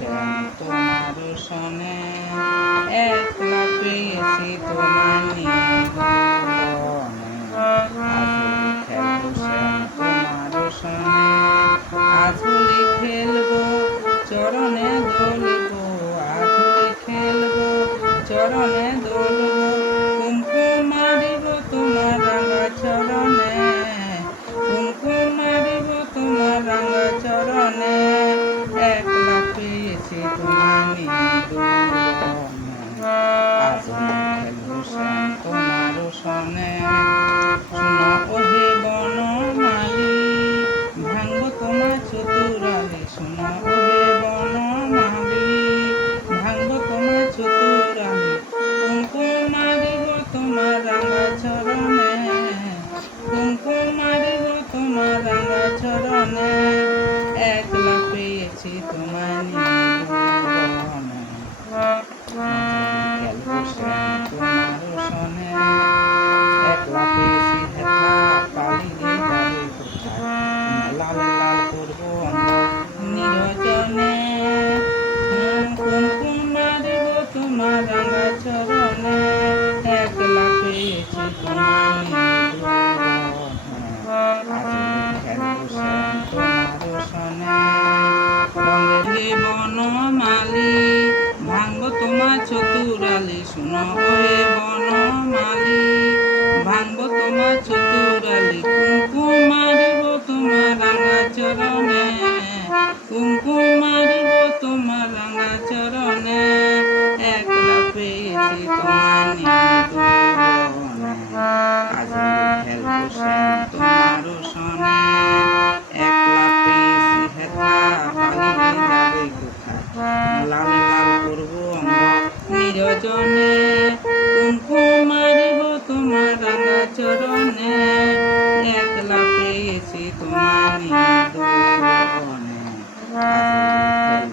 শ্যাম তোমার সনে একলা পেয়েছি তোমার নিয়ে আধুলি খেলব, চরণে দোলবো আধুলি খেলব, চরণে দোল course, Dan. Krishna Hare দেখেছি তোমারই দোলনে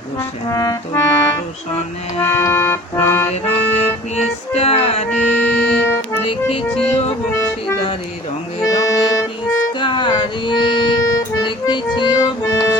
বসে তোমার সনে রঙে রঙে পিস্কারি দেখেছি ও বংশীদারি রঙে রঙে পিস্কারি দেখেছি ও বংশী